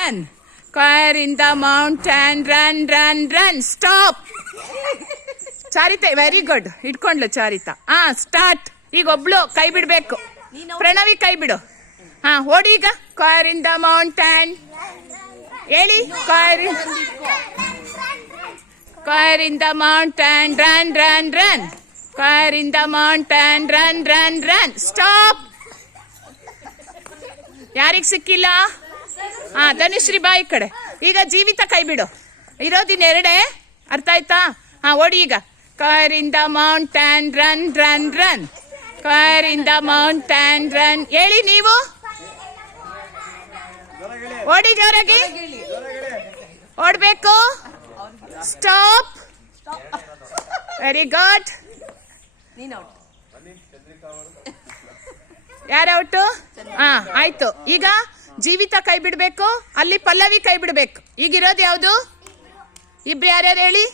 run. Choir in the mountain, run, run, run. Stop. Charita very good ಇಟ್ಕೊಂಡ್ಲು Charita. ಹಾ start ಈಗ ಒಬ್ಳು ಕೈ ಬಿಡಬೇಕು. ಪ್ರಣವಿ ಕೈ ಬಿಡು. ಹಾ ಓಡಿ ಈಗ ಕಾರ್ ಇನ್ ದ ಮೌಂಟೇನ್ ಹೇಳಿ car car in the mountain run run run car in the mountain run run run stop ಯಾರಿಗೆ ಸಿಕ್ಕಿಲ್ಲ? ಹಾ ಧನುಶ್ರೀ ಬಾಯಿ ಕಡೆ. ಈಗ ಜೀವಿತ ಕೈ ಬಿಡು ಇರೋದಿನ ಎರಡೇ ಅರ್ಥ ಆಯ್ತಾ? ಹಾ, ಓಡಿ ಈಗ. Car in the mountain run run run. Car in the mountain run. ಹೇಳಿ ನೀವು? ಓಡಿ ಜೋರಾಗಿ. ಓಡ್ಬೇಕು. ಸ್ಟಾಪ್. ವೆರಿ ಗುಡ್ ನೀನ್ ಔಟ್ ಯಾರು ಔಟು ಹಾ, ಆಯ್ತು. ಈಗ? ಜೀವಿತ ಕೈ ಬಿಡಬೇಕು, ಅಲ್ಲಿ ಪಲ್ಲವಿ ಕೈ ಬಿಡ್ಬೇಕು. ಈಗಿರೋದು ಯಾವುದು? ಇಬ್ರು ಯಾರ್ಯಾರು ಹೇಳಿ?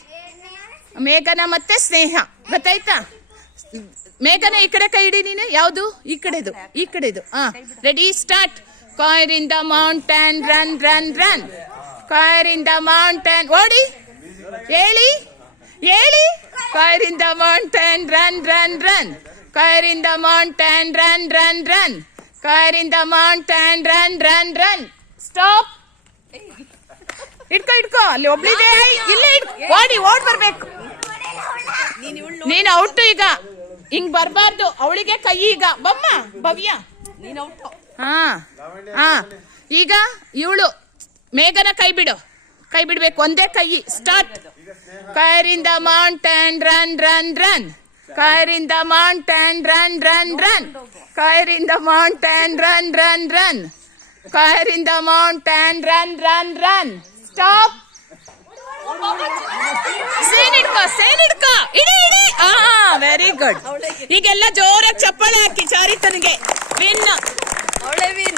ಮೇಘನ ಮತ್ತೆ ಸ್ನೇಹ. ಗೊತ್ತಾಯ್ತಾ? ಮೇಘನ ಈ ಕಡೆ ಕೈ ಇಡಿ ನೀನು. ಯಾವುದು? ಈ ಕಡೆದು ಈ ಕಡೆದು. ಹಾ ready start car in the mountain, run run run. Car in the mountain. ಓಡಿ. ಹೇಳಿ. ಹೇಳಿ. Car in the mountain, run run run. Car in the mountain, run run run. Car in the mountain run run run. Stop ಇಟ್ಕೋ ಇಟ್ಕೋ. ಅಲ್ಲಿ ಒಬ್ಳಿದೆ. ಇಲ್ಲಿ ಓಡಿ, ಓಡ್ ಬರ್ಬೇಕು. ನೀನ್ ಔಟ್ ಈಗ. ಹಿಂಗ್ ಬರ್ಬಾರ್ದು. ಅವಳಿಗೆ ಕೈ ಈಗ. ಬಮ್ಮ, ಭವ್ಯ. ಹಾ ಹಾ. ಈಗ ಇವಳು, ಮೇಘನ ಕೈ ಬಿಡು. ಕೈ ಬಿಡ್ಬೇಕು. ಒಂದೇ ಕೈ. Start ಕೈರಿಂದ mountain run run run. ಕೈರ್ in the mountain run run run ಕಾಯರಿಂದ the mountain run run run ಕಾಯರಿಂದ the mountain run run run stop Sen ಹಿಡ್ಕೋ ಸೇನ್ ಹಿಡ್ಕೋ ಇಡಿ ಇಡಿ ಆ ವೆರಿ ಗುಡ್ ಈಗೆಲ್ಲ ಜೋರಾಗಿ ಚಪ್ಪಾಳೆ ಹಾಕಿ ಚಾರಿತನಿಗೆ. ವಿನ್ ಅವಳೆ ವಿನ್